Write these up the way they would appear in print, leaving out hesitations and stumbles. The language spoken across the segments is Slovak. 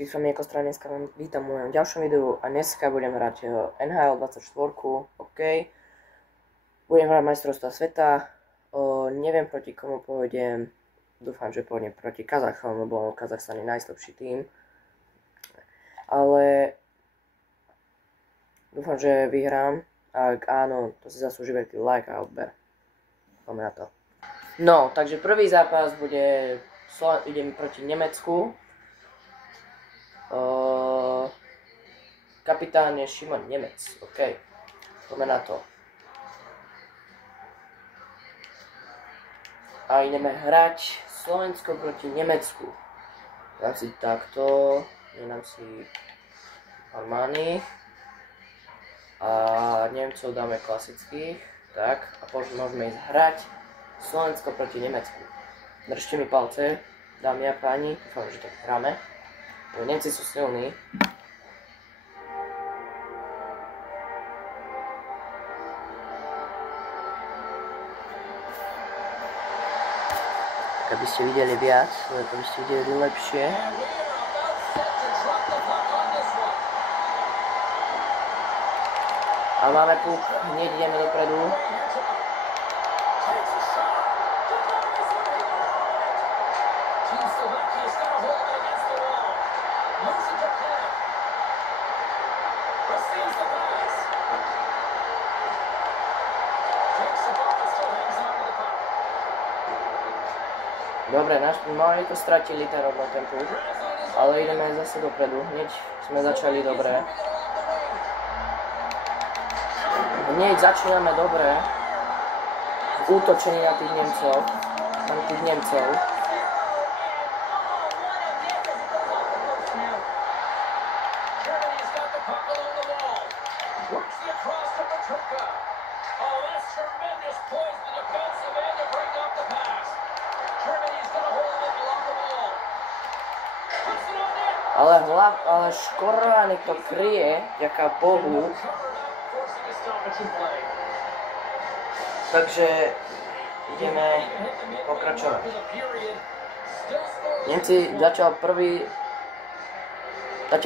Číslo Strana, dneska vám vítam v mojom ďalšom videu a dneska budem hrať NHL 24, OK. Budem hrať majstrovstvá sveta, neviem proti komu pôjdem, dúfam, že pôjdem proti Kazachom, lebo Kazachstan je najslabší tým. Ale dúfam, že vyhrám, ak áno, to si zaslúži veľký like a odber. Poďme na to. No, takže prvý zápas bude, idem proti Nemecku. Kapitán je Šimon Nemec, OK, poďme na to. A ideme hrať Slovensko proti Nemecku. Dám si takto, nedám si Armány. A Nemcov dáme klasických, tak, a môžeme ísť hrať Slovensko proti Nemecku. Držte mi palce, dámy a páni, dúfam, že tak hráme. Nemci sú silní. Tak aby ste videli viac, aby ste videli lepšie. A máme puk, hneď ideme dopredu. Dobre, mali to stratili ten rovno ten puk, ale ideme zase dopredu, hneď sme začali dobre. Hneď začíname dobre, útočení na tých Nemcov, ale Škorvány to kryje, ďaká Bohu. Takže ideme pokračovať. Nemci zatiaľ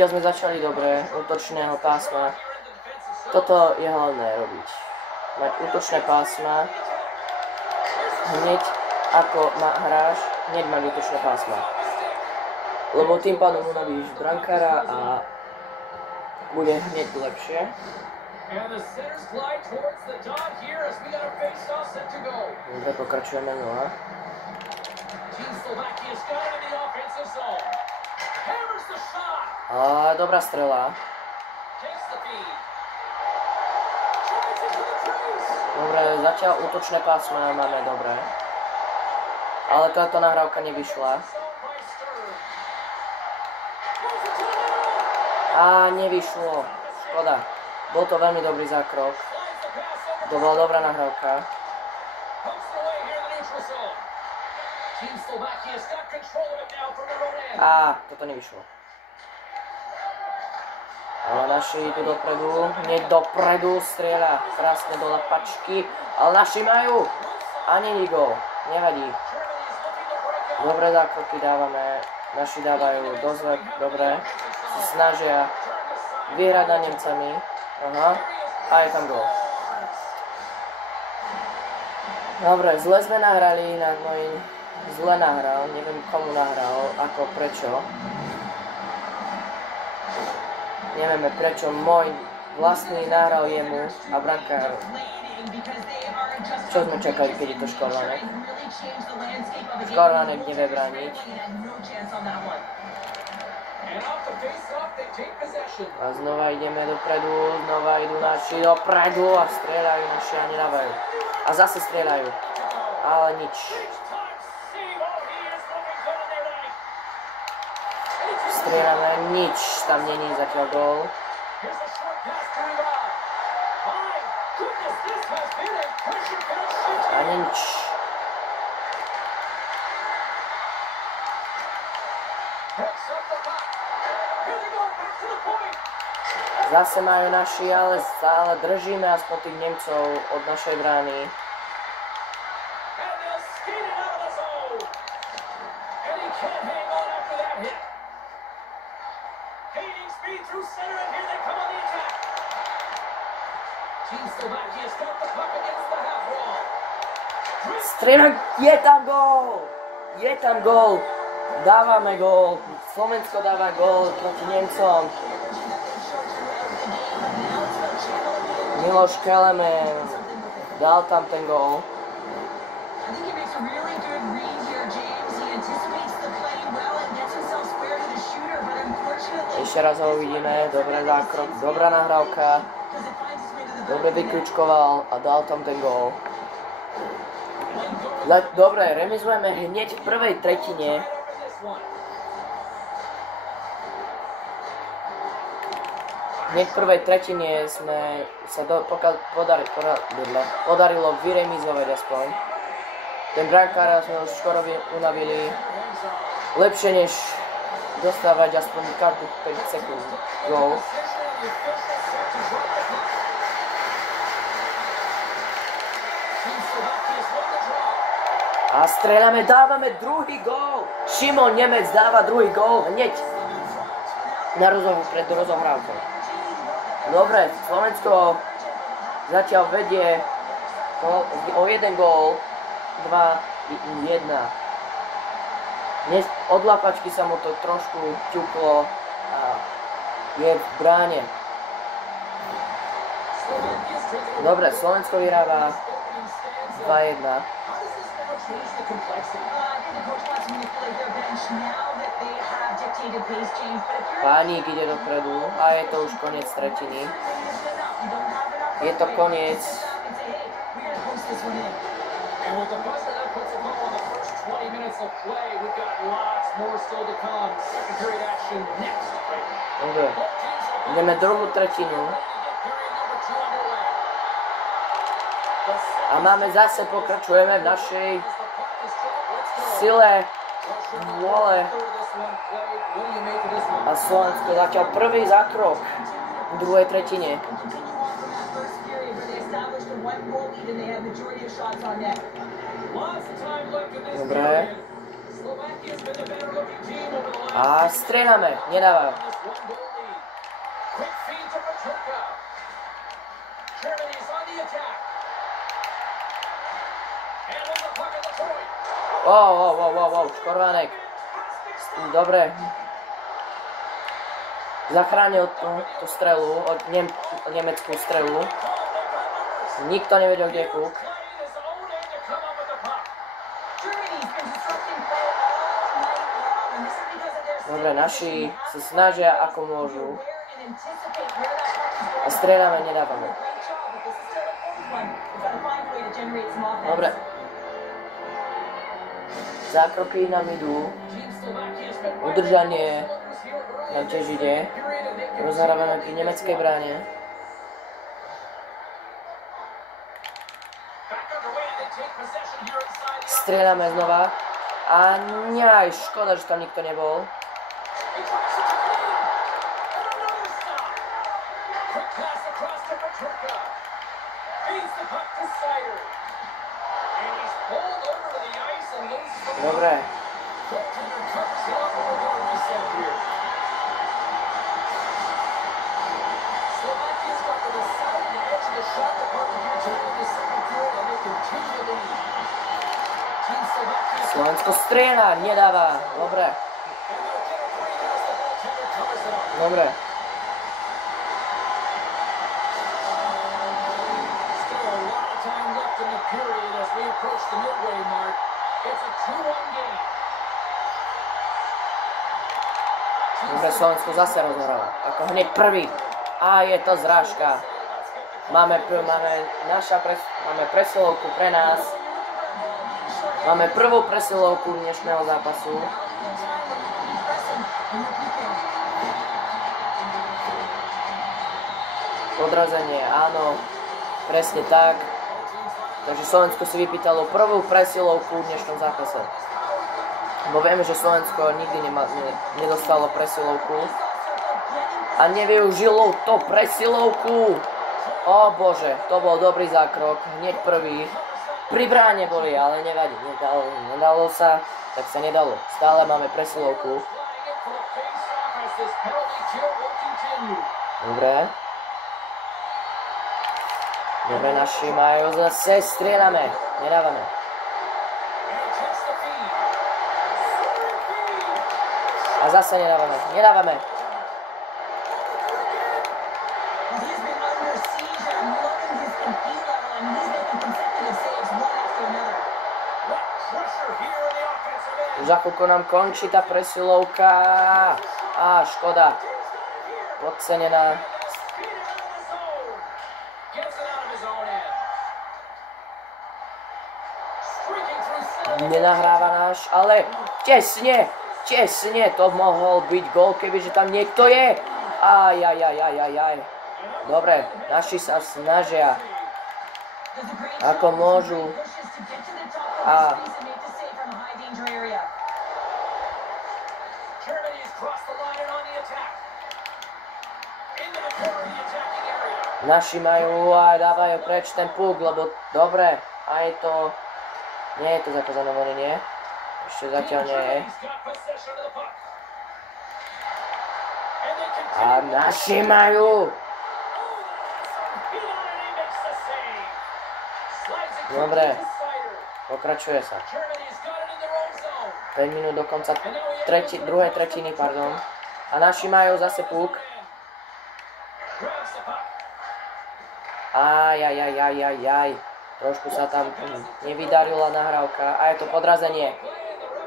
sme začali dobre, útočného pásma. Toto je hlavné robiť. Mať útočné pásma, hneď ako hráš, hneď mať útočné pásma. Lebo tým pádom unavíš brankára a bude hneď lepšie. Dobre, pokračujeme znova. A dobrá strela. Dobre, zatiaľ útočné pásma máme dobré. Ale táto nahrávka nevyšla. A nevyšlo, škoda. Bol to veľmi dobrý zákrok. To bola dobrá nahrávka. A toto nevyšlo. Ale naši idú dopredu, hneď dopredu, strieľa krásne do lapačky, ale naši majú. A není gól, nevadí. Dobré zákroky dávame, naši dávajú dosť dobre. Snažia vyhrať nad Nemcami. Aha. A je tam gól. Dobre, zle sme nahrali, zle nahral, neviem komu nahral, ako prečo. Nevieme prečo môj vlastný nahral jemu a brankár. Čo sme čakali, keď je to Škorvánek? Škorvánek nevie brániť. A znova ideme dopredu, znova idú naši dopredu a strieľajú naši a nedávajú. A zase strieľajú, ale nič. Strieľame, nič, tam není zatiaľ gól. A nič. Zase majú naši, ale stále držíme aspoň tých Nemcov od našej brány. Gaining speed through center, and here they come on the attack. Team Slovakia's got the puck against the half wall. Strieľa, je tam gól! Je tam gól! Dávame gól. Slovensko dáva gól proti Nemcom. Miloš Kelemen dal tam ten gól. Ešte raz ho uvidíme. Dobrý zákrok, dobrá nahrávka. Dobre vykľúčkoval a dal tam ten gól. Dobre, remizujeme hneď v prvej tretine. Hneď v prvej tretine sa podarilo vyremizovať aspoň. Ten brankára sme už skoro unavili. Lepšie než dostávať aspoň kartu 5 sekúnd. Gól. A streľame, dávame druhý gól. Šimon Nemec dáva druhý gól hneď na pred rozohrávkou. Dobre, Slovensko zatiaľ vedie o jeden gól, 2-1. Dnes od lapačky sa mu to trošku ťuklo a je v bráne. Dobre, Slovensko vyhráva 2-1. Pánik ide dopredu a je to už koniec tretiny. Je to koniec. Dobre, ideme druhú tretinu. A pokračujeme v našej sile, vôle. A Slovensko zatiaľ prvý zákrok v druhej tretine. Dobre. A strieľame, nedávajú. Wow, Škorvánek. Dobre. Zachránil tú strelu, nemeckú strelu. Nikto nevedel, kde je Kuk. Dobre, naši sa snažia ako môžu. A strieľame, nedávame. Dobre. Zákroky nám idú. Udržanie nám tiež ide. Rozhrávame pri nemeckej bráne. Strieľame znova. A ňaj, škoda, že tam nikto nebol. Dobre. Slovensko strieľa, nedáva. Dobre. Dobre. Dobre, Slovensko zase rozhralo. Ako hneď prvý. A je to zrážka. Máme presilovku pre nás. Máme prvú presilovku dnešného zápasu. Podrazenie, áno. Presne tak. Takže Slovensko si vypýtalo prvú presilovku v dnešnom zápase. Bo vieme, že Slovensko nikdy nedostalo presilovku. A nevyužilo to presilovku. O Bože, to bol dobrý zákrok. Hneď prvý. Pri bráne boli, ale nevadí. Nedalo sa, tak sa nedalo. Stále máme presilovku. penalty kill will continue. Dobre. Dobre, naši majú zase, strieľame, nedávame. And he checks the feed. A zase nedávame, nedávame. He's been under siege. I'm loving his compete level, and he's making consecutive saves one after another. What pressure here in the offensive end. Už ako nám končí tá presilovka. Á, škoda. Podcenená. Beat it out of the zone. Gets it out of his own end. Streaking through center. Nenahráva náš, ale tesne, tesne to mohol byť gól, kebyže tam niekto je. Aj. Dobre, naši sa snažia, Does a great ako job. môžu. Pushes to get to the top of Ah. the space and make the save from the high danger area. Germany has crossed the line and on the attack. Into the corner of the attacking area. Naši majú a dávajú preč ten puk, lebo dobre, aj to, nie je to zakázané nie? Ešte zatiaľ nie je. Germany's got possession of the puck. And they A continue. naši majú. Beat on it, he makes the save. Slides it Dobre. quickly to Seider. Pokračuje sa. Germany's got it in their own zone. 5 minút do konca druhej tretiny, pardon. A naši majú zase puk. Grabs the puck. Aj. Trošku sa tam nevydarila nahrávka. A je to podrazenie.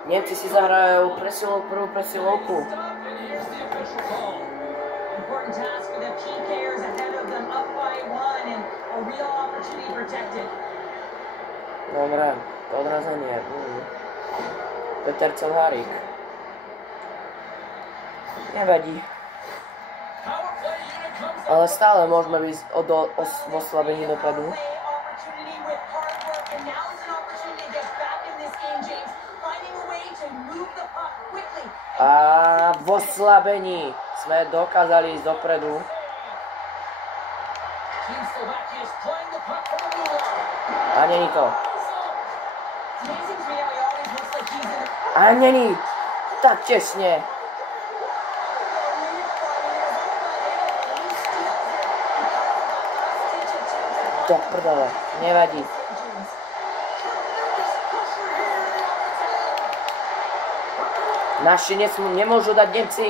Nemci si zahrajú prvú presilovku. Stop, and here's the official call. Important task for the PKers ahead of them, up by one, and a real opportunity protected. Dobre, podrazenie. Peter Celhárik. Nevadí. Power play unit comes up. Ale stále môžeme ísť v oslabení dopredu. Play opportunity with hard work, and now is an opportunity to get back in this game, James. Finding a way to move the puck quickly. A v oslabení sme dokázali ísť dopredu. Team Slovakia is playing the puck from the blue line. A není to. It's amazing to me how he always looks like he's in a A není. Tak tesne. Do prdele. Nevadí. Naši nemôžu dať Nemci.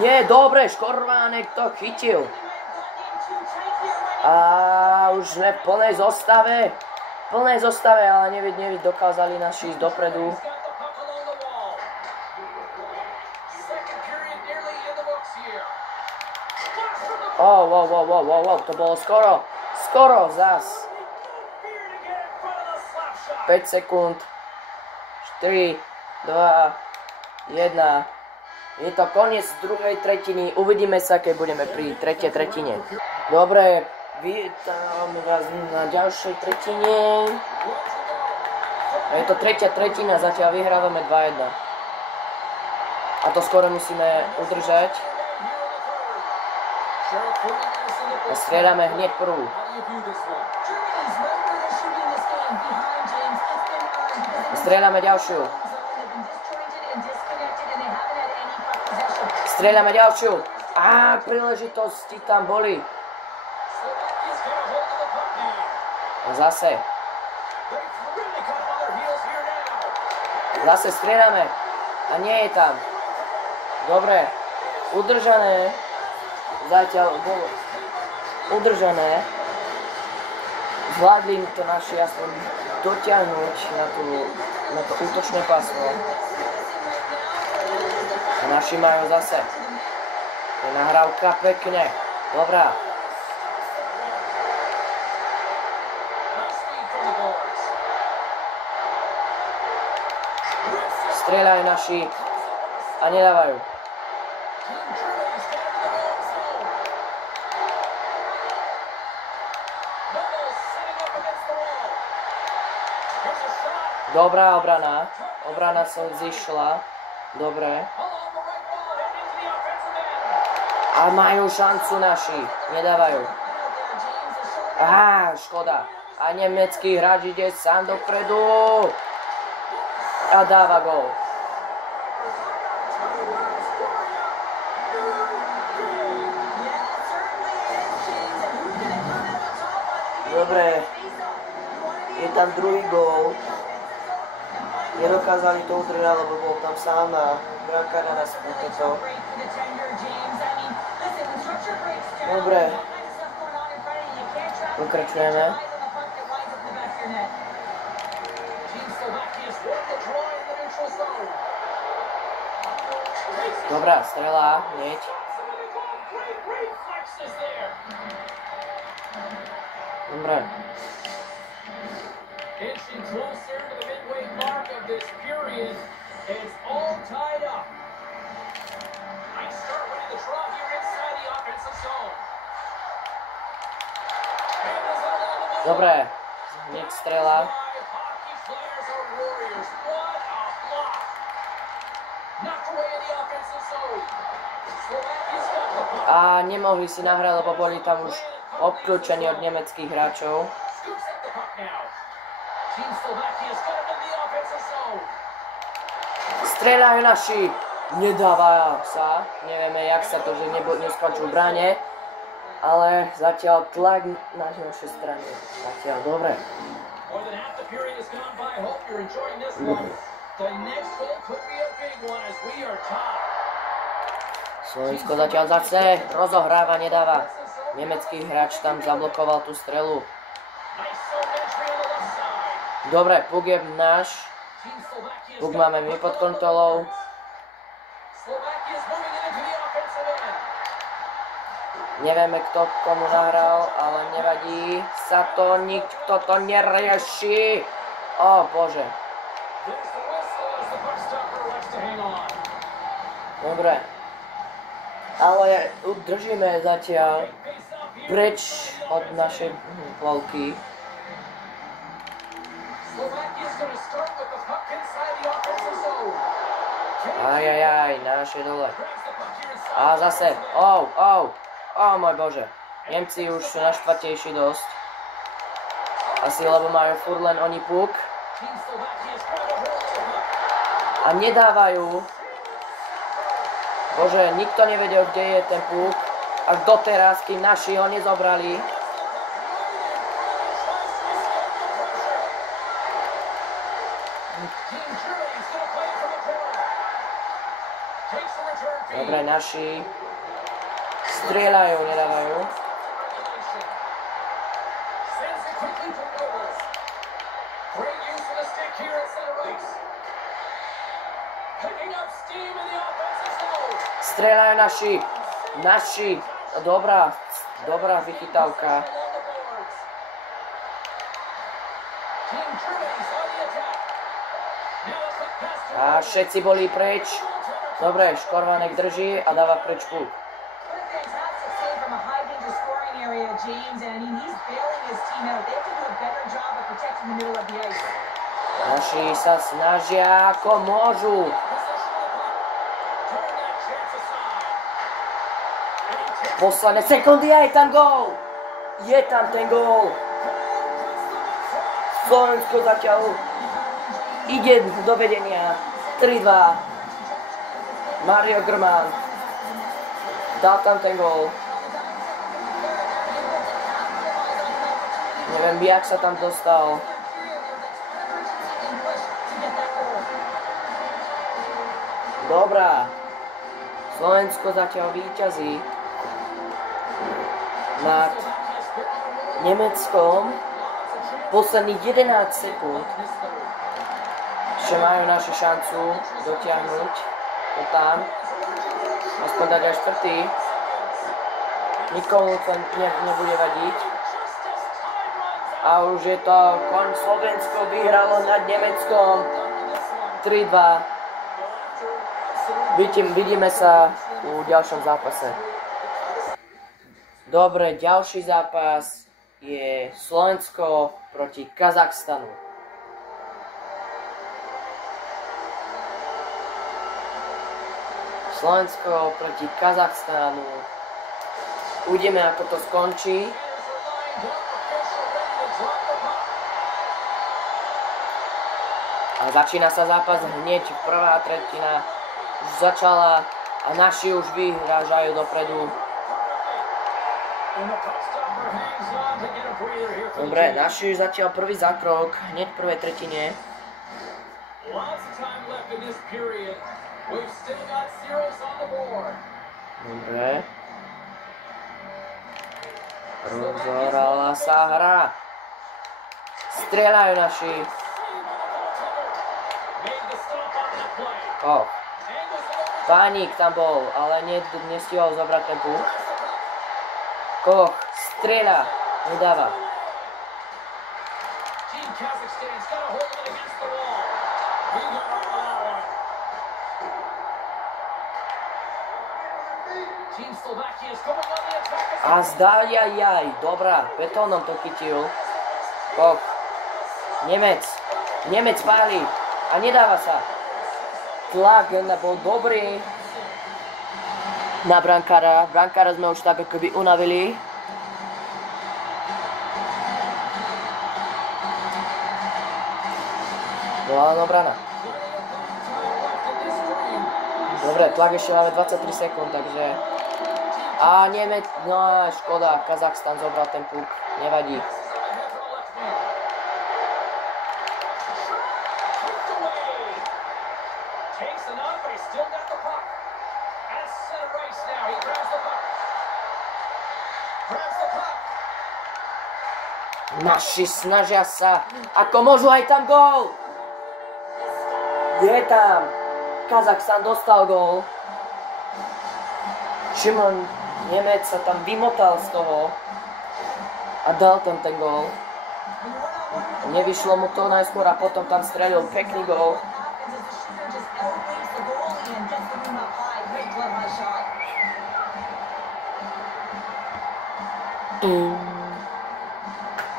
Nie, dobre, Škorvánek to chytil. A už sme v plnej zostave. V plnej zostave, ale nevid dokázali naši ísť dopredu. He's got the puck along the wall. Second period nearly in the books here. Flash from the Wow, to bolo skoro. Skoro zas. fear to get in front of the slap shot. 5 sekúnd. 4, 2, 1. Je to koniec druhej tretiny. Uvidíme sa, keď budeme pri tretej tretine. Dobre, vítam vás na ďalšej tretine. Je to tretia tretina, zatiaľ vyhrávame 2-1. A to skoro musíme udržať. A strieľame hneď prvú. How do you view this one? Germany's right where they're shooting this game, behind James. It's been earned because they've Strieľame ďalšiu. been disjointed and disconnected, and they haven't had any puck possession. Strieľame ďalšiu. Á, príležitosti tam boli. Slovakia's got a hold of the puck now. A zase. They've really got them on their heels here now. Zase strieľame. A nie je tam. Dobre. Udržané. Zatiaľ bolo udržané. Zvládli to naši aspoň dotiahnuť na to útočné pásmo. A naši majú zase. Je nahrávka pekne. Dobrá. Nice feed from the boards. Strieľajú naši a nedávajú. Team Germany's got it in their own zone. Noble setting up against the wall. Here's a shot. Dobrá obrana. Obrana sa zišla. Dobre. Along the right wall, heading into the offensive end. A majú šancu naši. Nedávajú. Á, škoda. A nemecký hráč ide sám dopredu. A dáva gól. Dobre, je tam druhý gól. Nedokázali to udržať, lebo bol tam sám a brankára nás toto. Dobre. Pokračujeme. Dobrá strela, hneď. Dobre. Inching closer to the midway mark of this period. It's all tied up. Nice start winning the draw here inside the offensive zone. Dobre, hneď strela. Hockey players are warriors. What a block. Knocked away in the offensive zone. Slovakia's got the puck. A nemohli si nahrať, lebo boli tam už obklúčení od nemeckých hráčov. Scoops up the puck now. Team Slovakia's got it in the offensive zone. Strieľajú naši. Nedáva sa. Nevieme, jak sa to, že neskončil v bráne. Ale zatiaľ tlak na našej strane. Zatiaľ dobre. More than half the period has gone by. Hope you're enjoying this one. The next goal could be a big one as we are tied. Slovensko zatiaľ zase rozohráva, nedáva. Nemecký hráč tam zablokoval tú strelu. Nice zone entry on the left side. Dobre, puk je náš. Team Slovakia's Puk got máme the my puck pod on the kontrolou. boards. Slovakia's moving it into the offensive end. Nevieme, kto komu nahral, ale nevadí. Sa to nikto to nerieši. Ó, Bože. There's the whistle as the puck stopper elects to hang on. Dobre. Ale udržíme zatiaľ Face off here. preč od našej polky. Slovakia's going to start with the puck inside the offensive zone. Ajajaj, naše dole. Grabs the puck here inside. A zase, môj Bože. Nemci už sú naštvatejší dosť. Asi lebo majú furt len oni puk. Team Slovakia's trying to hold the puck. A nedávajú. Bože, nikto nevedel, kde je ten puk. Až doteraz, kým naši ho nezobrali. Team Germany's going to play it from the corner. Takes the return feed. Dobre, naši strieľajú, nedávajú. Sends it quickly to Nobles. Great use of the stick here at center ice. Picking up steam in the offensive zone. Strieľajú naši. Dobrá vychytávka. Along the boards. Team Germany's on the attack. Now a quick pass to A všetci boli preč. Dobre, Škorvanek drží a dáva preč puk. What a fantastic save from a high danger scoring area, James. And I mean, he's bailing his team out. They have to do a better job of protecting the middle of the ice. Naši sa snažia ako môžu. turn that chance aside. And he takes Posledné sekundy a je tam gól. Je tam ten gól. Slovensko zatiaľ ide do vedenia. 3-2. Mario Grman dal tam ten gól. Neviem, jak sa tam dostal. Dobrá. Slovensko zatiaľ víťazí nad Nemeckom. Posledných 11 sekúnd. Ešte majú našu šancu dotiahnuť to tam. Aspoň dať aj štvrtý. Nikomu to nebude vadiť. A už je to kon. Slovensko vyhralo nad Nemeckom 3-2. Vidíme sa u ďalšom zápase. Dobre, ďalší zápas je Slovensko proti Kazachstanu. Slovensko proti Kazachstanu. Uvidíme, ako to skončí. A začína sa zápas hneď, prvá tretina už začala a naši už vyhrážajú dopredu. And the puck stopper hangs on to get a breather here for the Dobre, team. naši zatiaľ prvý zákrok, hneď v prvej tretine. Lots of time left in this period. We've still got zeros on the board. Dobre. Rozhorala sa hra. Strieľajú naši. Made the stop on that play. Oh, Angles it over. Pánik tam bol, ale nestihol zobrať ten puk. Koch strieľa, nedáva. Team Kazakhstan's got a hold of it against the wall. He got right on that one. Team Slovakia's going on the attack. A zdajajaj, dobrá, betónom to chytil. Koch, Nemec páli a nedáva sa. Tlak bol dobrý na brankára. Brankára sme už tak akoby unavili. No brana. Dobre, tlak ešte máme 23 sekúnd, takže... A Nemec, no škoda, Kazachstan zobral ten puk, nevadí. Naši snažia sa, ako môžu, aj tam gól! Je tam! Kazachstan dostal gól. Šimon Nemec sa tam vymotal z toho a dal tam ten gól. Nevyšlo mu to najskôr a potom tam strelil pekný gól.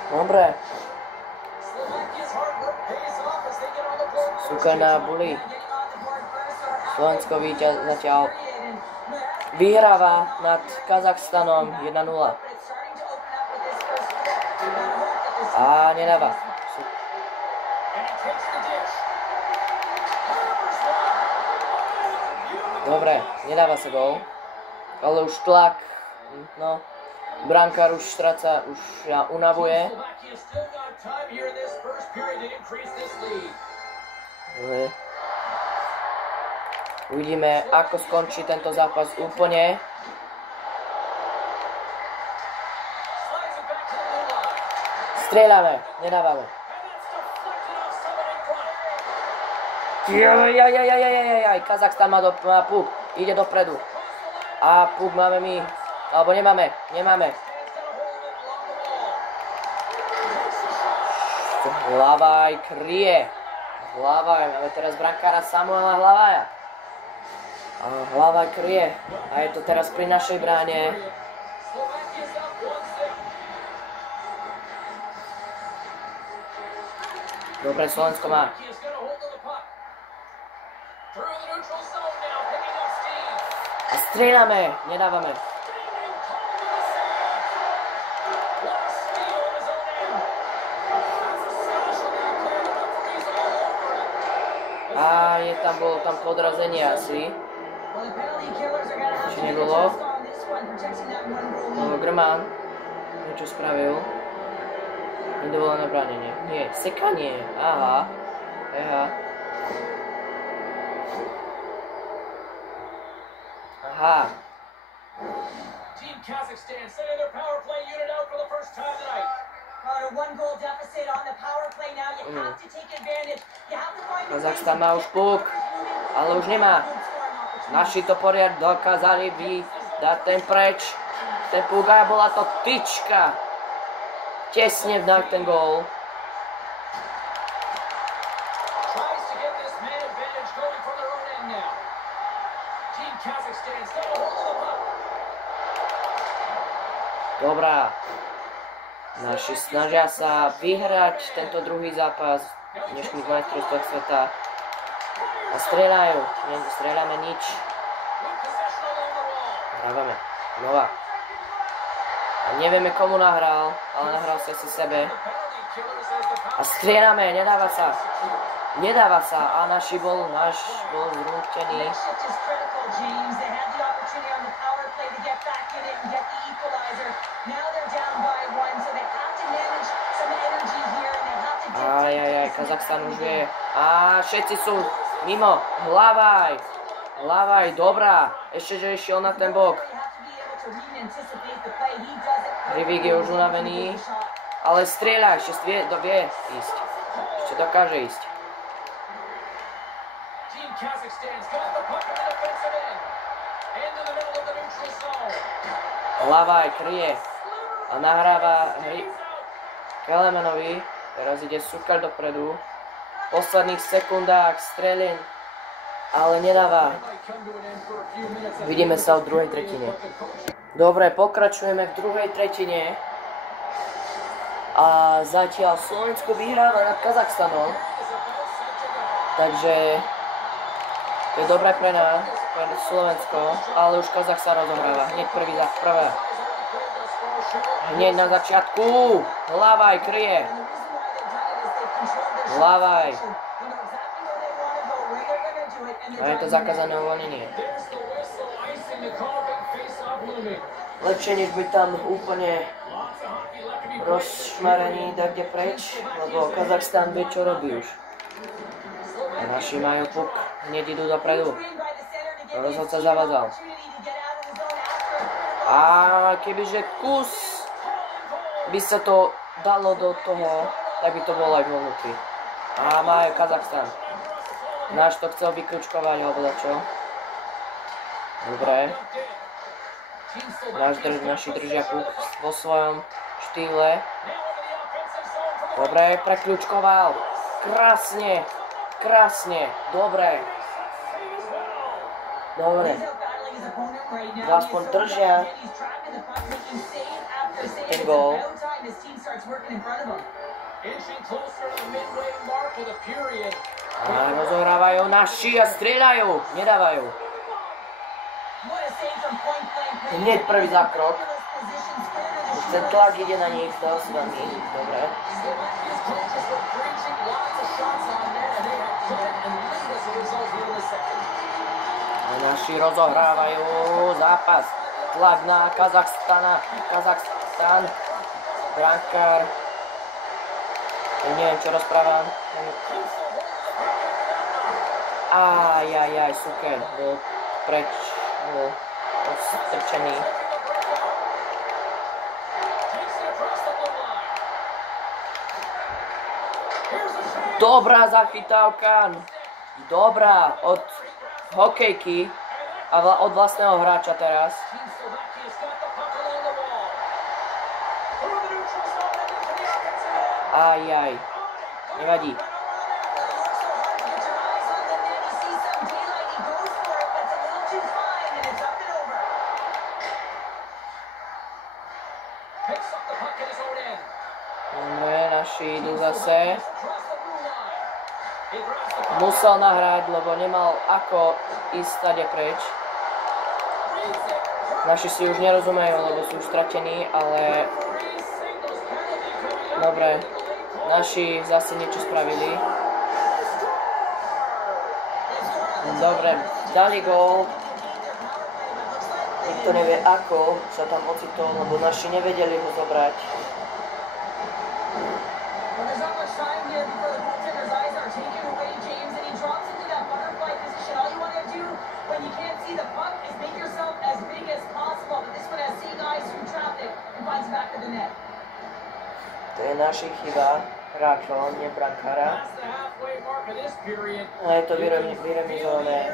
Dobre. Sukaná boli. Slovensko víťaz zatiaľ vyhráva nad Kazachstanom 1-0. A nedáva. Dobre, nedáva sa gól. Ale už tlak, no, brankár už stráca, už unavuje. Uvidíme, ako skončí tento zápas úplne. Strieľame, nedávame. Jajajajajajajaj, Kazachstan má puk, ide dopredu. A puk máme my, alebo nemáme. Hlavaj kryje. Hlavaj, máme teraz brankára Samuela Hlavaja. A Hlavaj kryje. A je to teraz pri našej bráne. Dobre, Slovensko má. A strieľame, nedávame. A bolo tam podrazenie asi. Či nebolo? Grman niečo spravil. Nedovolené bránenie. Nie, sekanie. Aha. Team Kazakhstan sending their power play unit out for the first time tonight. A 1-goal deficit on the power play now. You have to take advantage. You have to find Kazachstan má už puk, ale už nemá. Naši to poriad dokázali dať ten preč. Ten puk a bola to tyčka. Tesne vdal ten gól. Tries to get this man advantage going from their own end now. Team Kazakhstan's got a hold of the puck. Dobrá. Naši snažia sa vyhrať tento druhý zápas v dnešných majstrovstvách sveta. A strieľajú. Strieľame nič. Hrávame. Nová. A nevieme komu nahral, ale nahral si asi sebe. A strieľame, nedáva sa. Nedáva sa a náš bol zrútený. James, they had the opportunity on the power play to get back in it and get the equalizer. Now Kazachstan už vie. A všetci sú mimo. Hlavaj. Hlavaj, dobrá. Ešte, že išiel na ten bok. Rivik je už unavený. Ale strieľa, ešte vie ísť. Ešte dokáže ísť. Hlavaj, kryje. A nahráva Kelemanovi. Teraz ide Sukal dopredu. V posledných sekundách strelin. Ale nedáva. Vidíme sa v druhej tretine. Dobre, pokračujeme v druhej tretine. A zatiaľ Slovensko vyhráva nad Kazachstanom. Takže to je dobré pre nás, pre Slovensko, ale už Kazachstan rozohráva. Hneď prvé. Hneď na začiatku. Hlavaj, kryje. Hlavaj. A je to zakázané uvoľnenie. Lepšie, než byť tam úplne rozšmarený tak kde preč, lebo Kazachstan vie, čo robí už. A naši majú puk, hneď idú dopredu. Rozhodca zavadzal. A kebyže kus by sa to dalo do toho, tak by to bolo aj vo vnútri. A majú Kazachstan. Náš to chcel vykľúčkovať, alebo čo? Dobre. Naši držia puk vo svojom štýle. Dobre, prekľúčkoval. Krásne. Dobre. Aspoň držia ten gól. A rozohrávajú naši a strieľajú. Nedávajú. Hneď prvý zákrok. Ten tlak ide na nich, to sú veľmi dobre. A naši rozohrávajú zápas. Tlak na Kazachstan. Brankár. Neviem, čo rozprávam. Ajajaj, Sukel. Bol preč. Bol odstrčený. Dobrá zachytávka. Dobrá od hokejky a od vlastného hráča teraz. Ajaj. Nevadí. Dobre, naši idú zase. Musel nahrať, lebo nemal ako ísť stade preč. Naši si už nerozumejú, lebo sú už stratení, ale... Dobre, naši zase niečo spravili. Dobre, dali gól. Nikto nevie ako sa tam ocitol, lebo naši nevedeli ho zobrať. To je naši chyba, hráčov, nie brankára. Ale je to vyremizované.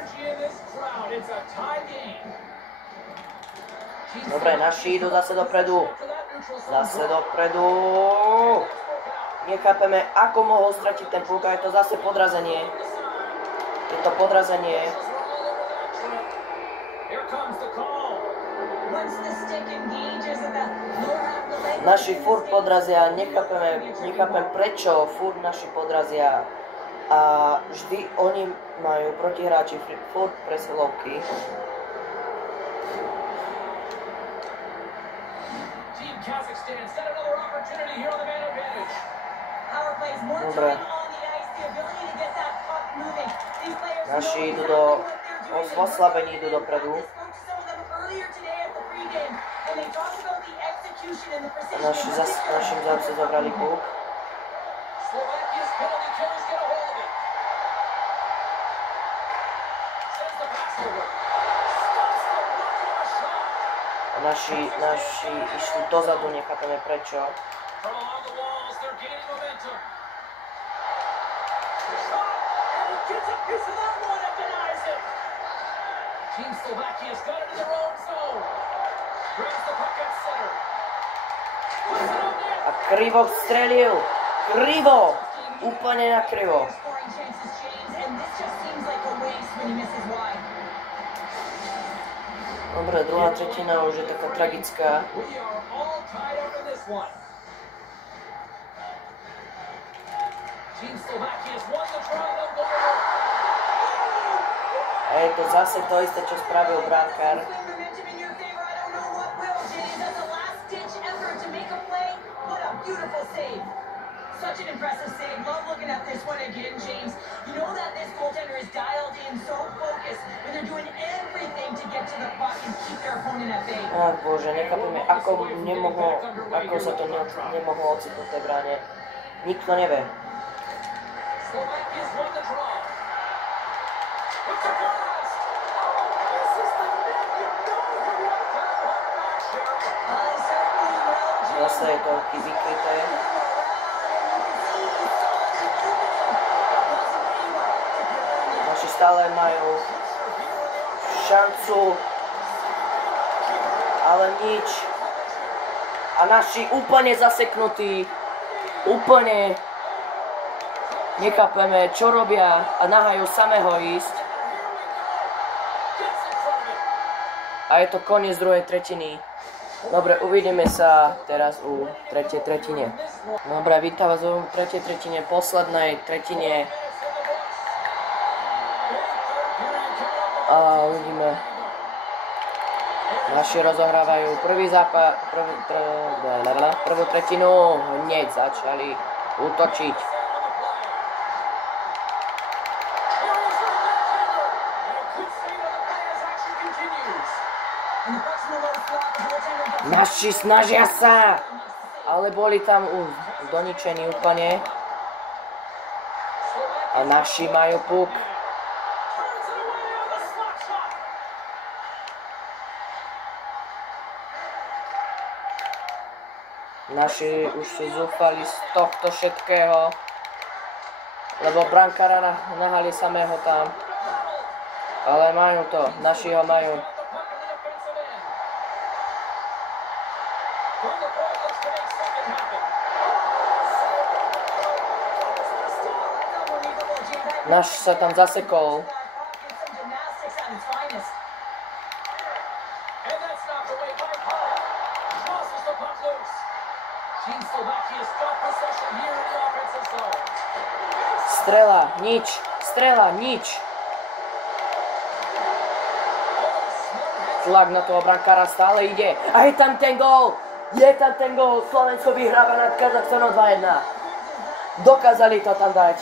Dobre, naši idú zase dopredu. Nechápeme, ako mohol stratiť ten puk, a je to zase podrazenie. Naši furt podrazia, nechápem prečo furt naši podrazia. A vždy oni majú protihráči furt presilovky. Dobre. Naši idú do oslabení, idú dopredu. A našim zase zobrali puk. Slovakia's penalty killers get a hold of it. Sends the pass over. Stops the rocket of a shot. A naši išli dozadu, nechápeme prečo. From along the walls, they're gaining momentum. Shot, and he gets a piece of that one and denies it. Team Slovakia's got it in their own zone. Grabs the puck at center. Puts it on net. A krivo strelil. Krivo. Úplne na krivo. Scoring chances, James, and this just seems like a waste when he misses wide. Dobre, druhá tretina už je taká tragická. We are all tied up in this one. Team Slovakia's won the draw, they'll go over. A je to zase to isté, čo spravil brankár. Swing momentum in your favor. I don't know what will, James. That's a last-ditch effort to make a play. What a beautiful save. Such an impressive save. Love looking at this one again, James. You know that this goaltender is dialed in, so focused when they're doing everything to get to the puck and keep their opponent at bay. Ach bože, nechápeme, ako sa to nemohlo ocitnúť v tej bráne. Nikto nevie. Slovakia's won the draw. It's a blast. Oh, this is the net. You know you want that one back, Cheryl. I certainly will, James. Zase je to vykryté. Naši stále majú šancu, ale nič. A naši úplne zaseknutí, úplne nechápeme, čo robia a nahajú samého ísť. A je to koniec druhej tretiny. Dobre, uvidíme sa teraz u tretej tretine. Dobre, vítam vás u tretej tretine, poslednej tretine. A uvidíme. Naši rozohrávajú prvý zápas, prvú tretinu, hneď začali útočiť. Naši snažia sa, ale boli tam doničení úplne. A naši majú puk. Naši už sú zúfali z tohto všetkého, lebo brankára nahali samého tam. Ale majú to, naši ho majú. Naš sa tam zasekol. Strela, nič. Strela, nič. Tlak na toho brankára stále ide. A je tam ten gól. Je tam ten gól. Slovensko vyhráva nad Kazachstanom 2-1. Dokázali to tam dať.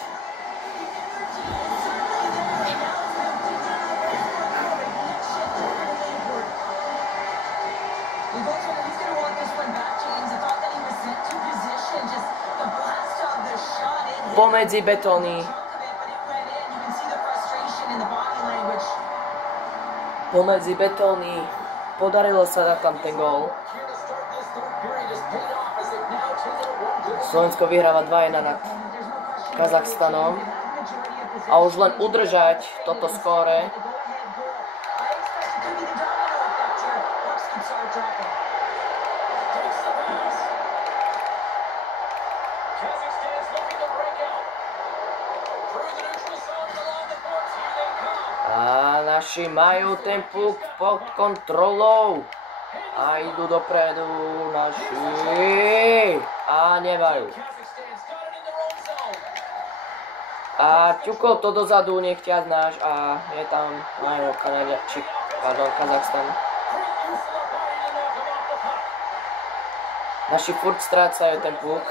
Pomedzi betóny. Pomedzi betóny. Podarilo sa dať tam ten gól. Slovensko vyhráva 2-1 nad Kazachstanom. A už len udržať toto skóre. A naši majú ten puk pod kontrolou. A idú dopredu naši. A nemajú. A ťukol to dozadu, nechťať náš. A je tam, majú Kazachstan. Naši furt strácajú ten puk.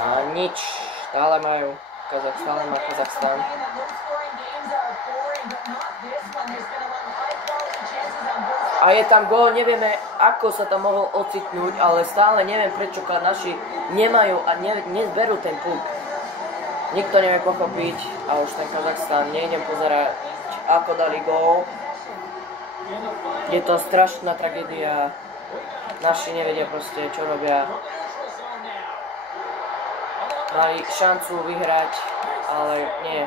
A nič, stále majú. Kazachstan má Kazachstan. A je tam gól, nevieme ako sa tam mohol ocitnúť, ale stále neviem prečo naši nemajú a nezberú ten puk. Nikto nevie pochopiť a už ten Kazachstan nejdem pozerať ako dali gól. Je to strašná tragédia. Naši nevedia proste čo robia. Mali šancu vyhrať, ale nie.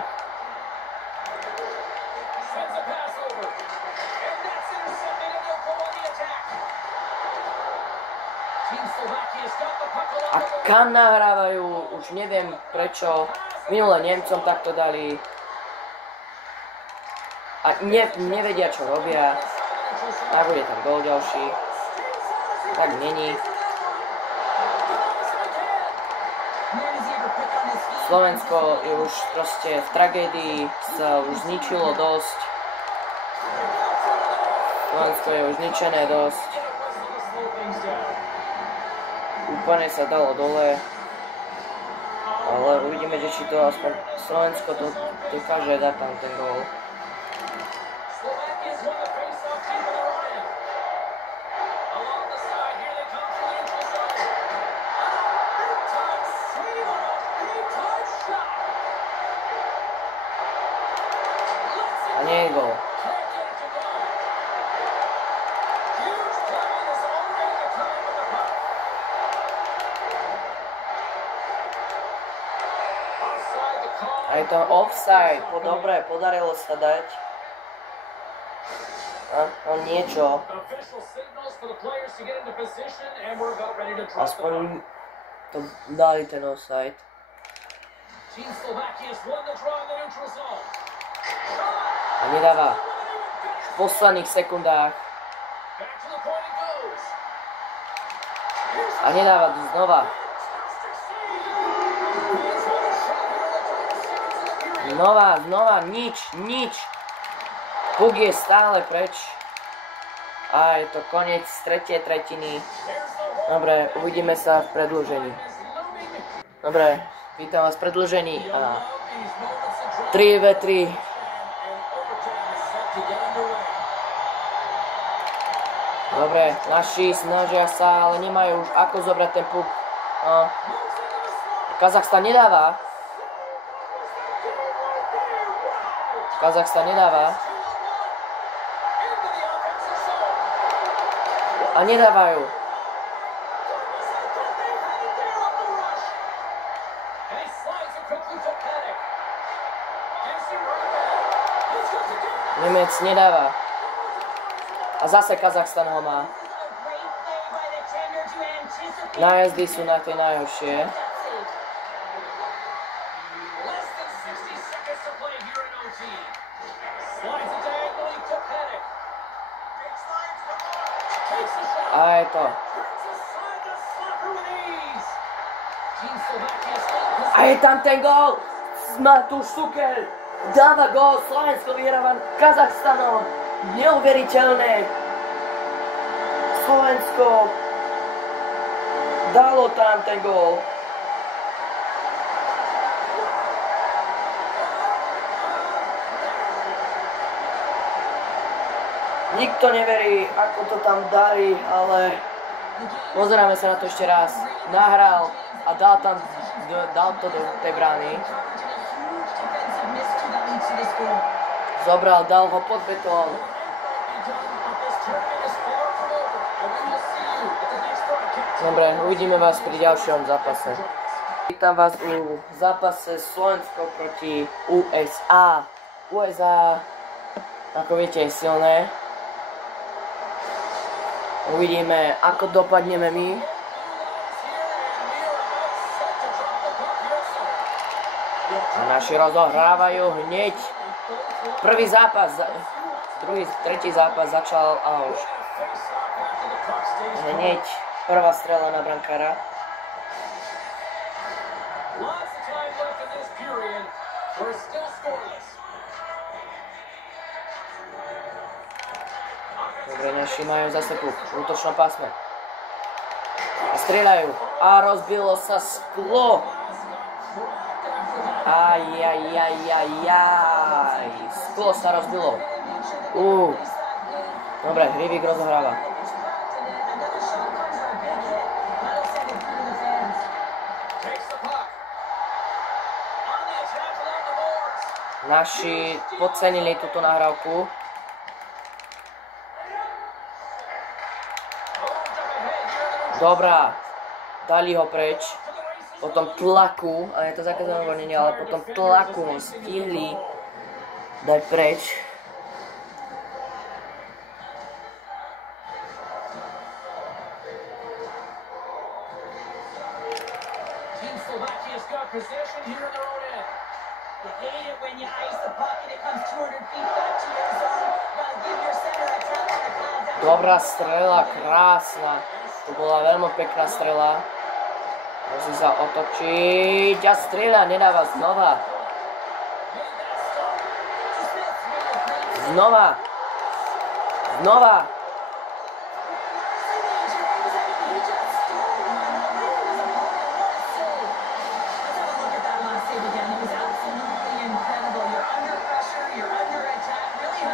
A kam nahrávajú, už neviem prečo. Minule Nemcom takto dali. A nevedia čo robia. A bude tam gól ďalší. Tak není. Slovensko je už proste v tragédii, sa už zničilo dosť. Slovensko je už zničené dosť. Úplne sa dalo dole. Ale uvidíme, že či to aspoň Slovensko to dokáže dať tam ten gól. A nie je gól. A je to offside, dobre, podarilo sa dať. A niečo. Aspoň to dali ten offside. A nedáva. V posledných sekundách. A nedáva znova. Znova, nič. Puk je stále preč. A je to koniec tretej tretiny. Dobre, uvidíme sa v predĺžení. Dobre, vítam vás v predĺžení. 3v3. Dobre, naši snažia sa, ale nemajú už ako zobrať ten puk. Kazachstan nedáva. A nedávajú. Nemec nedáva. A zase Kazachstan ho má. Nájazdy sú na tie najhoršie. A je to. A je tam ten gól. Matúš Sukel dáva gól. Slovensko vyhráva Kazachstanom. Neuveriteľné. Slovensko dalo tam ten gól. Nikto neverí, ako to tam dali, ale pozeráme sa na to ešte raz. Nahral a dal to do tej brány. Zobral, dal ho pod betón. Dobre, uvidíme vás pri ďalšom zápase. Vítam vás u zápase Slovensko proti USA. USA, ako viete, je silné. Uvidíme, ako dopadneme my. A naši rozohrávajú hneď. Prvý zápas, tretí zápas začal a už hneď prvá strela na brankára. Dobre, naši majú zase puk v útočnom pásme. A strieľajú. A rozbilo sa sklo. Ajajajajaj. Sklo sa rozbilo. Dobre, Rivik rozohráva. Naši podcenili túto nahrávku. Dobrá, dali ho preč. Po tom tlaku, a je to zakázané uvoľnenie, ale po tom tlaku ho stihli dať preč. Dobrá strela, krásna. To bola veľmi pekná strela. Musí sa otočiť a strieľa, nedáva znova. Znova.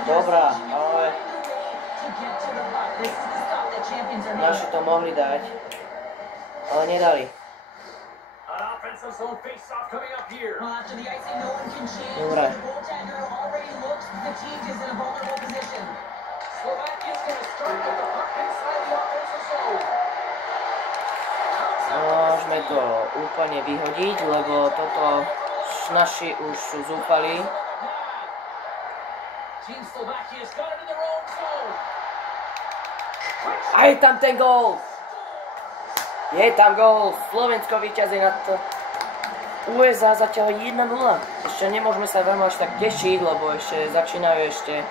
Dobrá, ale naši to mohli dať, ale nedali. Dobre. Môžeme to úplne vyhodiť, lebo toto naši už sú zúfali. A je tam ten gól! Je tam gól! Slovensko víťazí nad USA zatiaľ 1-0. Ešte nemôžeme sa veľmi až tak tešiť, lebo ešte začínajú ešte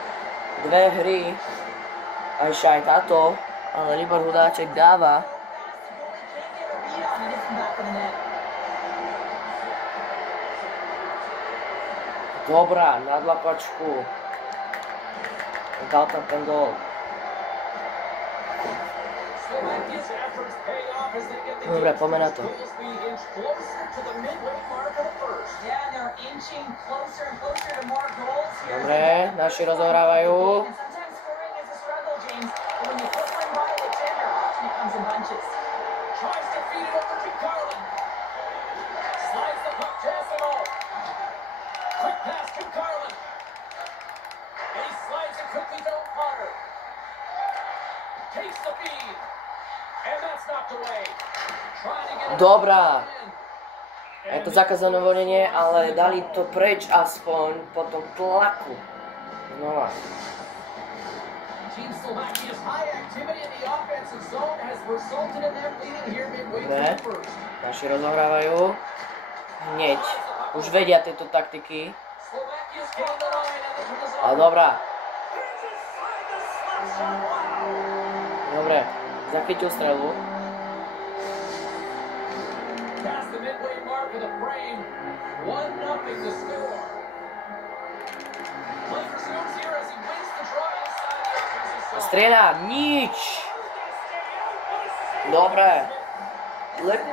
dve hry. A ešte aj táto, ale Libor Hudáček dáva. Dobrá, na dlapačku. Dal tam ten gól. Dobre, poďme na to. Dobre, naši rozohrávajú. Dobrá. Je to zakázané uvoľnenie, ale dali to preč aspoň po tom tlaku. Znova. Dobre. Naši rozohrávajú. Hneď. Už vedia tieto taktiky. Ale dobrá. Dobre. Zachytil strelu. Strieľa, nič. Dobre.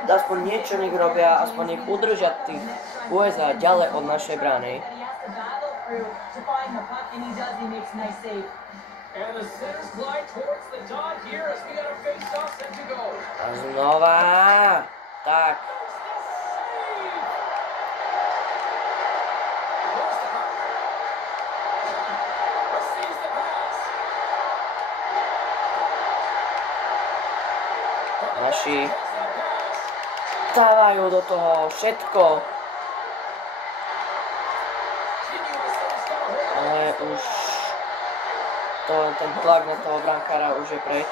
Aspoň niečo nech robia, aspoň nech udržia tých USA ďalej od našej brány. A znova. Tak. Naši dávajú do toho všetko. Ale už ten tlak na toho brankára už je preč.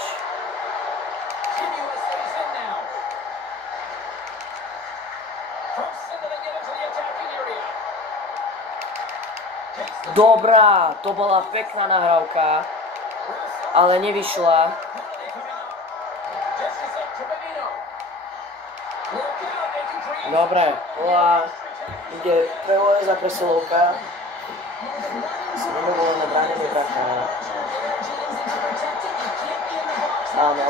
Dobrá, to bola pekná nahrávka, ale nevyšla. Dobre, ide pre USA presilovka. Nedovolené bránenie brankára. Áno.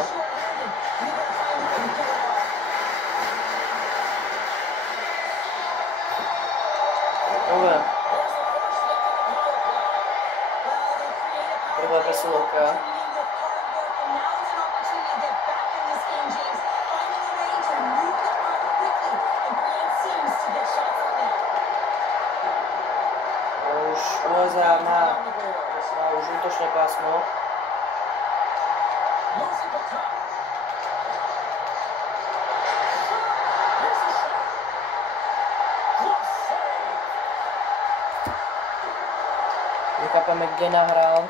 presilovka. Už USA má už útočné pásmo. Nechápame, kde nahral.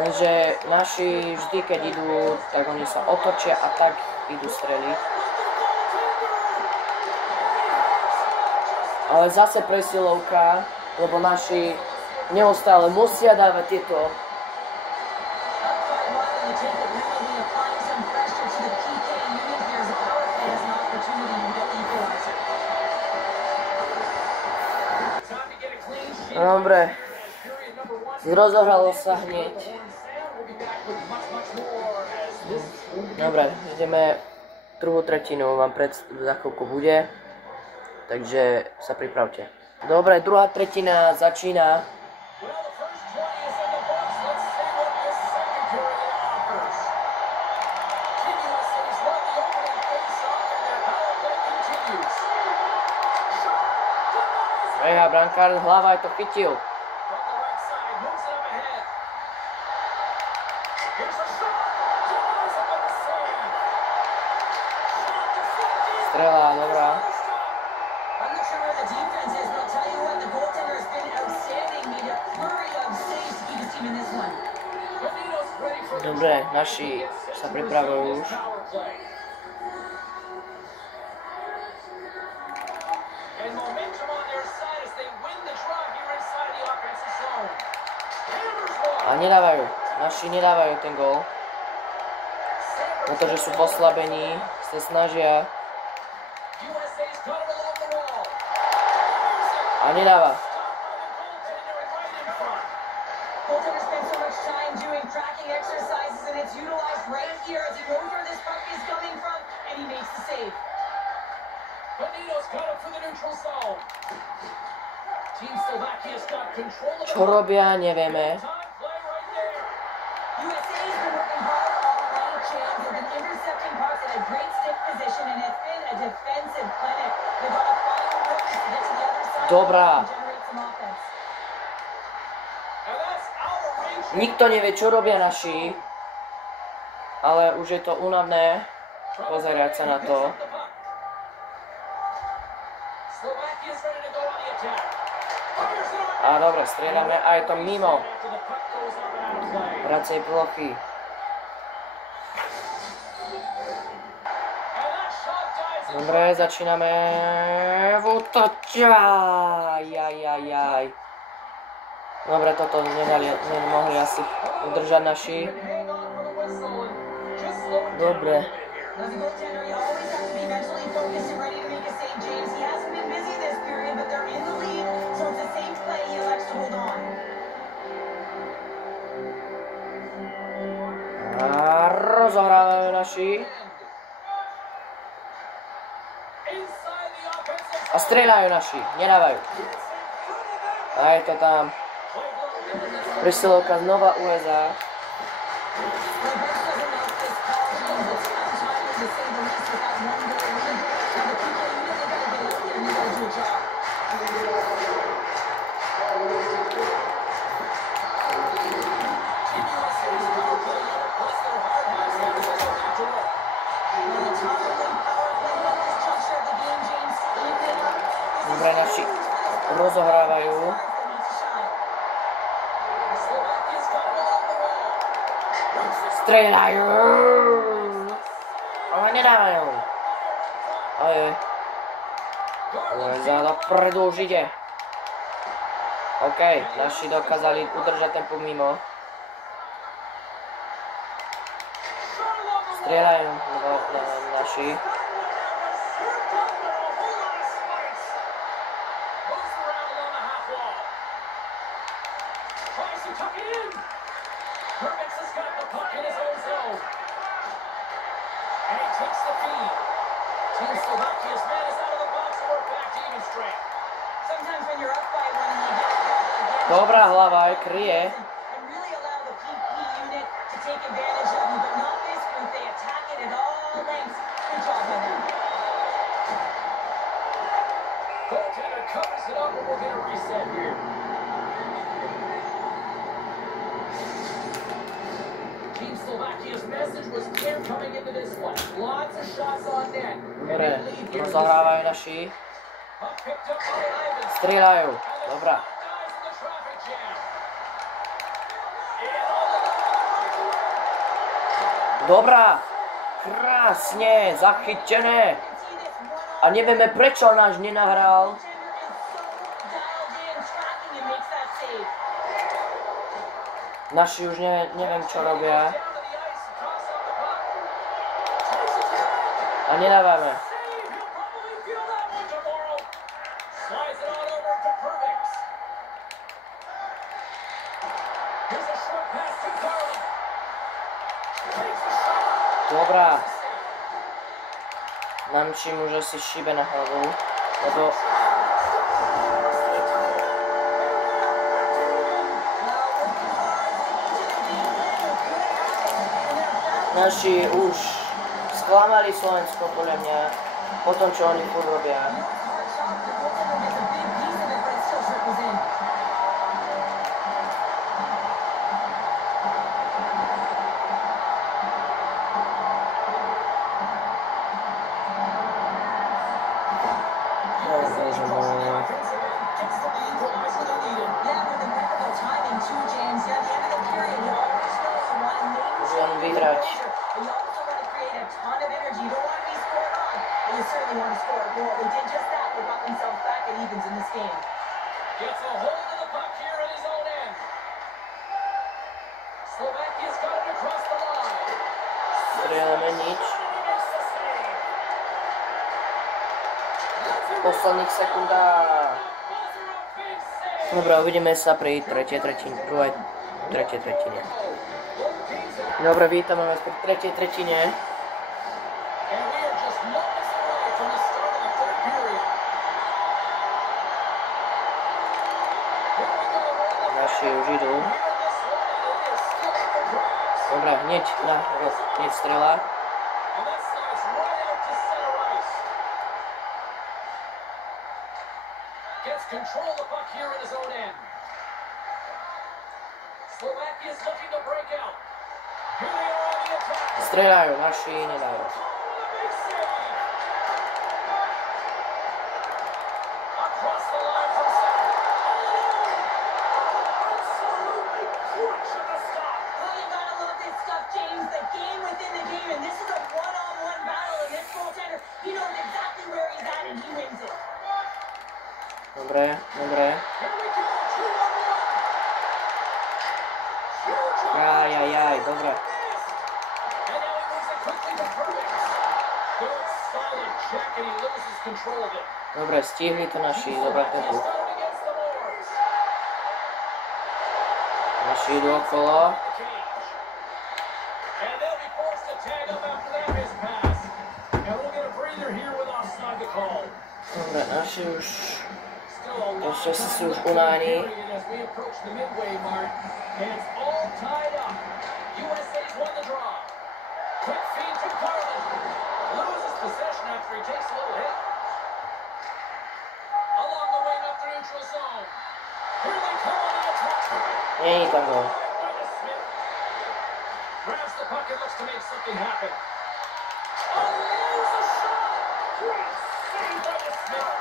Lenže naši vždy, keď idú, tak oni sa otočia a tak idú streliť. Ale zase presilovka, lebo naši neustále musia dávať tieto. Dobre. Rozohralo sa hneď. Dobre, ideme druhú tretinu, vám za chvíľku bude. Takže sa pripravte. Dobre, druhá tretina začína. Ejha, brankár, hlava je to chytil. Strela, dobrá. Dobre, naši sa pripravujú už. A nedávajú, naši nedávajú ten gól. Pretože sú poslabení, sa snažia. A nedáva. Čo robia, nevieme. Dobrá. Nikto nevie, čo robia naši, ale už je to únavné pozerať sa na to. A dobre, strieľame a je to mimo hracej plochy. Dobre, začíname v útoči. Jaj. Dobre, toto nemohli asi udržať naši. Dobre. A rozohrávajú naši. A strieľajú naši, nedávajú. A je to tam. Presilovka znova USA. Dobre, naši rozohrávajú. Strieľajú. Ale nedávajú. USA dopredu už ide. OK, naši dokázali udržať ten puk mimo. Strieľajú naši. has got the puck in his own zone. And he takes the feed. Team Slovakia's man is out of the box and we're back to even strength. Sometimes when you're up by one and you get again, Dobrá hlava, aj kryje. and really allow the PP unit to take advantage of you, but not this group. They attack it at all lengths. Good job by them. Goaltender covers it up and we'll get a reset here. Team Slovakia's message was clear coming into this one. Lots of shots on net. Dobre, rozahrávajú naši. Puck picked up by Ivan. Strieľajú. And the Dobrá. shot dies in the traffic jam. Dobrá. Krásne, zachytené. A nevieme prečo náš nenahral. Naši už neviem čo robia. A nedávame. Dobrá. Namčím už asi šibe na hlavu, lebo naši už sklamali Slovensko podľa mňa po tom, čo oni furt robia. Môžem vyhrať. Gets a hold of the puck here at his own end. Slovakia's got it across the line. Strieľame nič. V posledných sekundách. Dobre, uvidíme sa pri tretej tretine. Dobre, vítame vás pri tretej tretine. And we are just moments away from the start of the third period. Here we go. Naši už idú. Here in this one, and it is still up for grabs. Dobre, hneď strela. And that slides right out to center ice. Gets control of the puck here in his own end. Slovakia's looking to break out. Here they are on the attack. Strieľajú, naši nedajú. Big save. Across the line from center. Absolutely crunch at the stop. Oh, you gotta love this stuff, James. The game within the game, and this is a one-on-one battle, and this goaltender, he knows exactly where he's at, and he wins it. Dobre. Here we go. 2-on-1. Jaj, dobre. And now he moves it quickly to Pervix. Good solid check, and he loses control of it. Dobre, stihli to naši, dobre tempo. He's got it against the boards. Naši idú okolo. The cage. And they'll be forced to tag up after that miss pass. And we'll get a breather here with offside the call. Dobre, naši už Still a lot Ešte of si time sú už left in the unáni. period as we approach the midway mark. And it's all tied up. USA's won the draw. Quick feed to Carlin. Loses possession after he takes a little hit. Along the wing up the neutral zone. Here they come on the attack. Nie je tam gol. By the Smith. Grabs the puck and looks to make something happen. Oh, loses a shot. Great save by the Smith.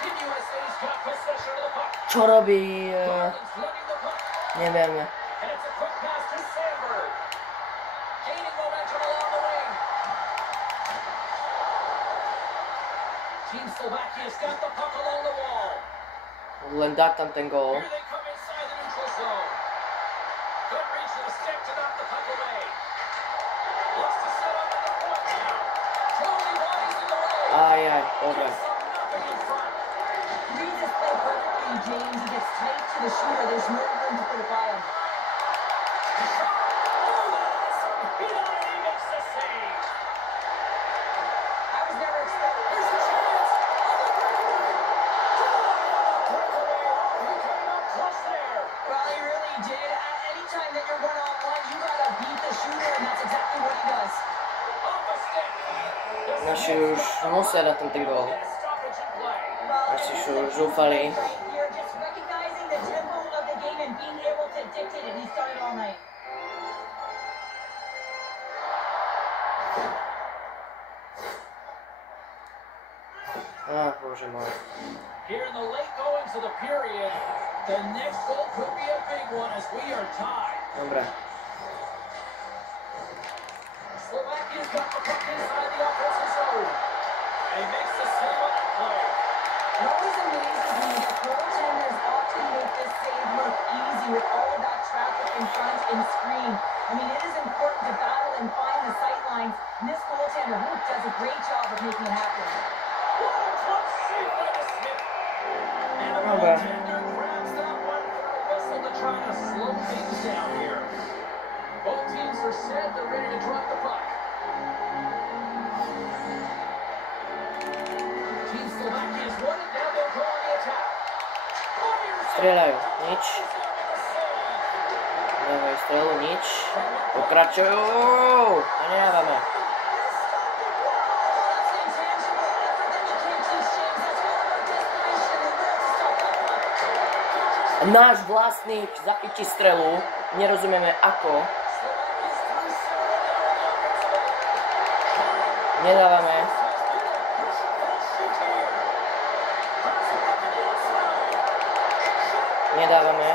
Team USA's got possession of the puck. Čo robí? Carlin's running the puck. Neviem. And it's a quick pass to Sandberg. Gaining momentum along the wing. Team Slovakia's got the puck along the wall. Len dá tam ten gól. Here they come inside the neutral zone. Good reach of the stick to knock the puck away. Looks to set up at the point now. Totally bodies in the way. Ajaj, dobre. Gets some nothing in front. Read this play perfectly, James. He gets tight to the shooter. There's no room to put it by him. Naši už musia dať ten 3 gól. Naši sú už zúfali. Bože môj. Here in the late goings of the period, the next goal could be a big one as we are tied. Dobre. Slovakia's got the puck inside the offensive zone. And he makes the save on that play. It always amazes me that goaltenders often make this save look easy with all of that traffic in front and screen. I mean, it is important to battle and find the sight lines, and this goaltender does a great job of making it happen. What a tough save by the Smith. And the goaltender grabs that one for a whistle to try to slow things down here. Both teams are set, they're ready to drop the puck. Team Slovakia is won it, now they'll go on the attack. Strieľajú, nič. Dávajú strelu, nič. Pokračujú. A nedávame. Náš vlastník zachytí strelu. Nerozumieme ako. Nedávame. Nedávame.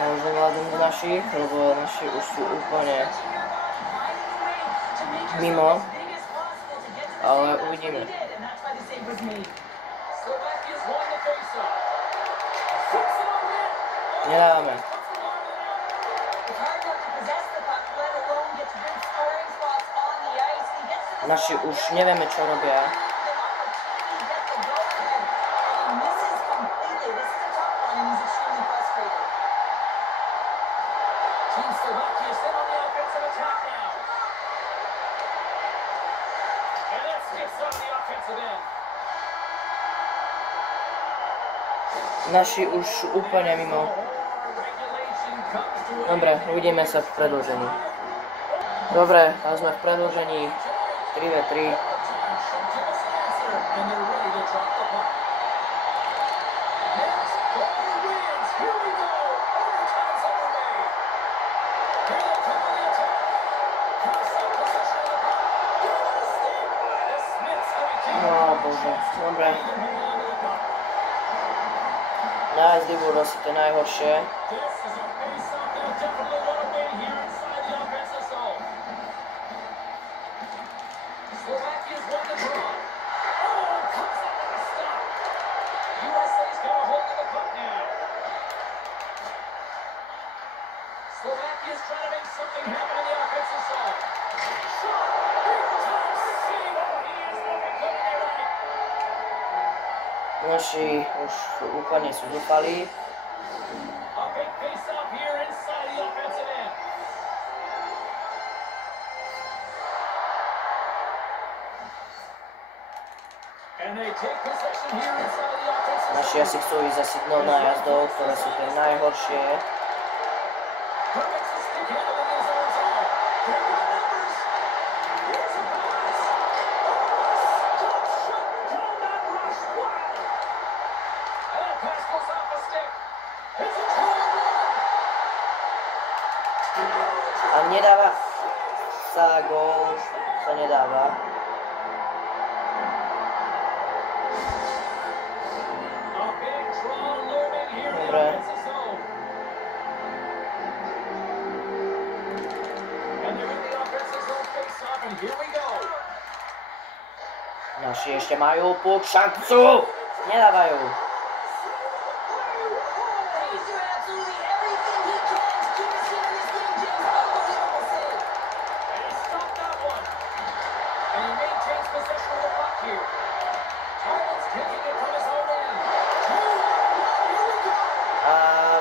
Ja už nevládam z našich, lebo naši už sú úplne mimo. Ale uvidíme. Nedávame. Naši už nevieme, čo robia. Naši už úplne mimo. Dobre, uvidíme sa v predĺžení. Dobre, a sme v predĺžení 3v3. No bože, dobre. Nájsť Libur asi to najhoršie. Naši už úplne sú zúfali. Naši asi chcú ísť za signál nájazdov, ktoré sú tie najhoršie. A nedáva sa gól, sa nedáva. Dobre. Naši ešte majú puk šancu. Nedávajú.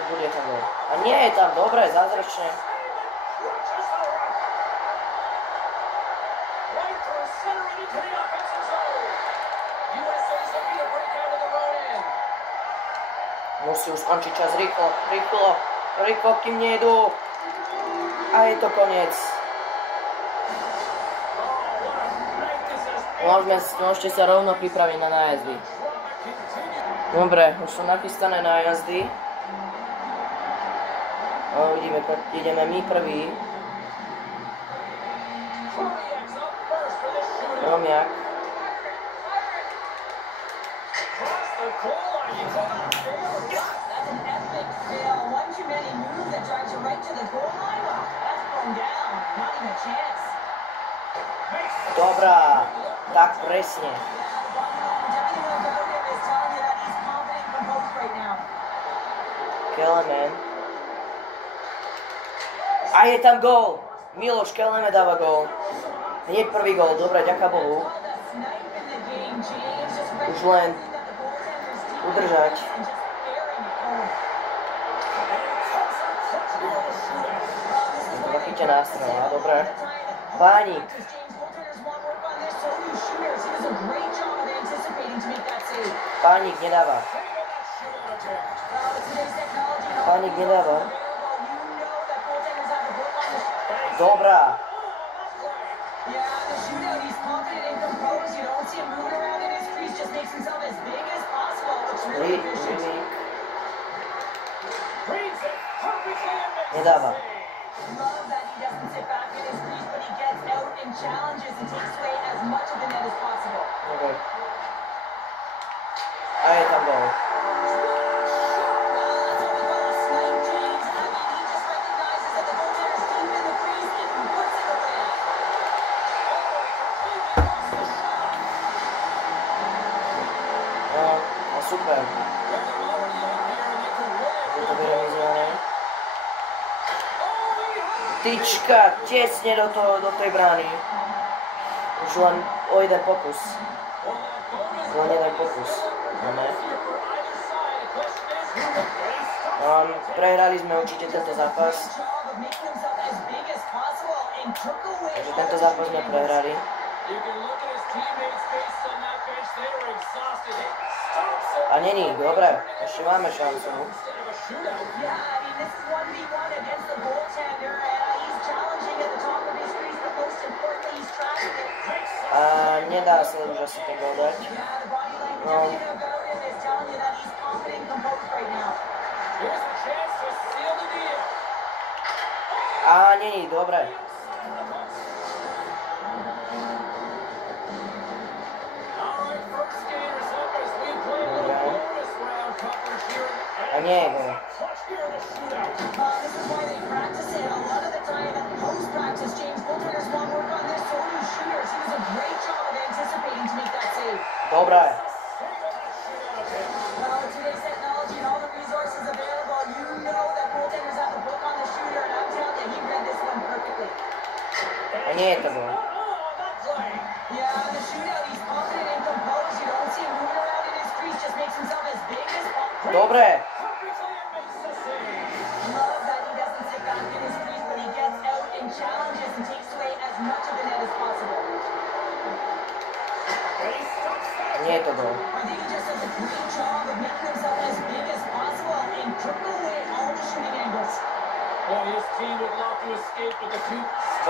Bude tam gól. A nie je tam, dobre, zázračne. Musí už skončiť čas rýchlo, kým nejdu. A je to koniec. Môžete sa rovno pripraviť na nájazdy. Dobre, už sú nachystané nájazdy. Uvidíme, ideme my prvý. Romiak. Dobrá, tak presne. Kelemen. A je tam gól. Miloš Keleme dáva gól. Hneď prvý gól, dobre, ďaká Bohu. Už len udržať. Chyťa nástrela, dobre. Pánik. Pánik nedáva. Pánik nedáva. Dobrá. Nedáva. Dobre. A je tam gól. No super. Je to vyremizované. Tyčka tesne do tej brány. Už len o jeden pokus. Len jeden pokus. Máme. Prehrali sme určite tento zápas. Takže tento zápas sme prehrali. A není, dobre, ešte máme šancu. A nedá sa už asi ten gól dať. No. A není, dobre. A nie je gól. Dobre. A nie je to gól. Dobre. Nie je to gól.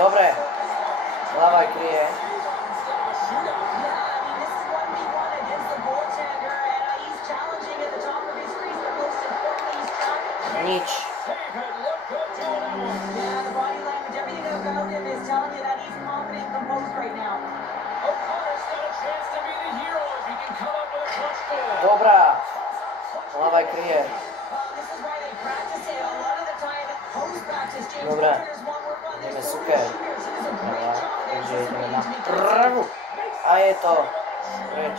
Dobre. Hlava kryje. Nič. Dobrá. Hlava kryje. Dobrá. Ideme super. Takže ideme na prvú. A je to preč.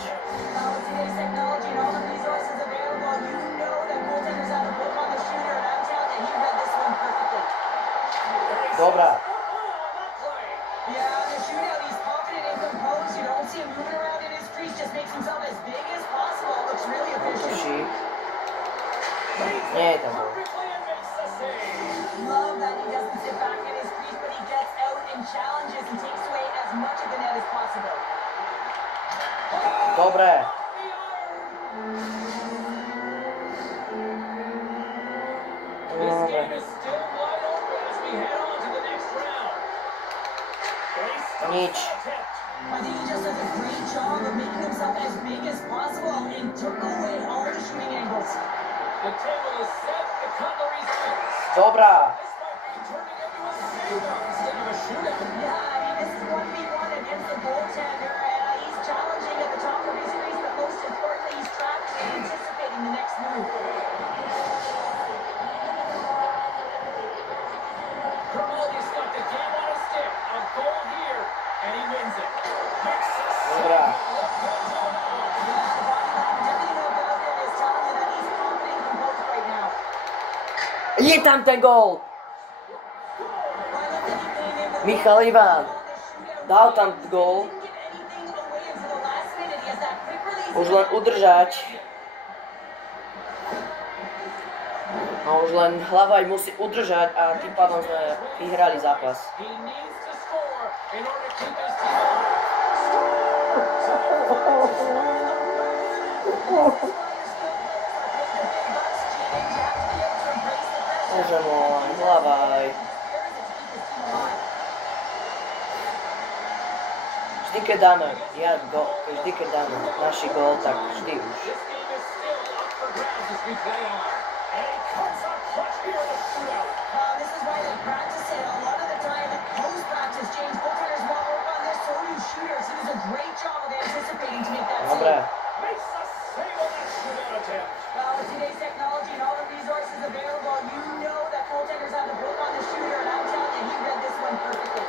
Dobrá. Útočí. Nie je tam gól. Dobre. nič. I think he just does a great job of making himself as big as possible and took away all the shooting angles. The table is set, the cutlery's out. Dobrá. This might be turning into a shootout instead of a shootout. Yeah, I mean, this is 1v1 against the goaltender. He's challenging at the top of his crease, but most importantly, he's trapped and anticipating the next move. Grimaldi's got the game on his stick. A goal here, and he wins it. Dobrá. Je tam ten gól! Michal Ivan dal tam gól. Už len udržať. A už len Hlavaj musí udržať a tým pádom sme vyhrali zápas. He needs to score in order to keep his team alive. Bože môj, Hlavaj. Vždy keď dáme naši gól, tak vždy už. This game is still up for grabs as we play on. And he cuts a clutch here in the shootout. This is why they practice it a lot of the time. Post-practice, James, goaltenders want to work on this, so do shooters. He does a great job of anticipating to make that Dobre. save. Makes a save on that shootout attempt. Well, with today's technology and all the resources available, you know that goaltenders have the book on the shooter, and I'm telling you, he read this one perfectly.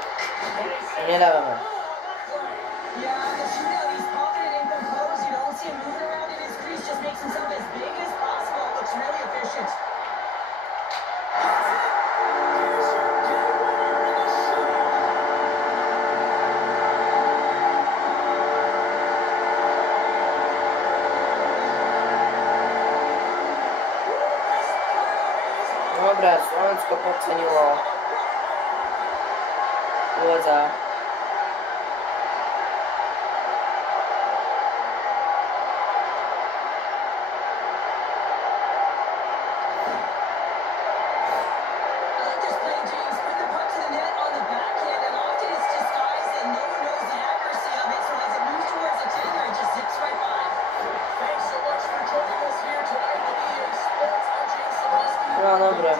Nedávame. Yeah, the shootout, he's confident and composed. You don't see him moving around in his crease, just makes himself as big as possible. Looks really efficient. Dobre, Slovensko podcenilo USA. No dobre,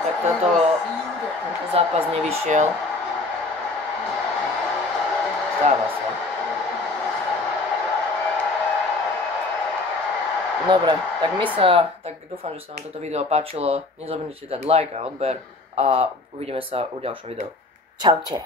tak tento zápas nevyšiel. Stáva sa. Dobre, tak dúfam, že sa vám toto video páčilo. Nezabudnite dať like a odber a uvidíme sa u ďalšom videu. Čaute.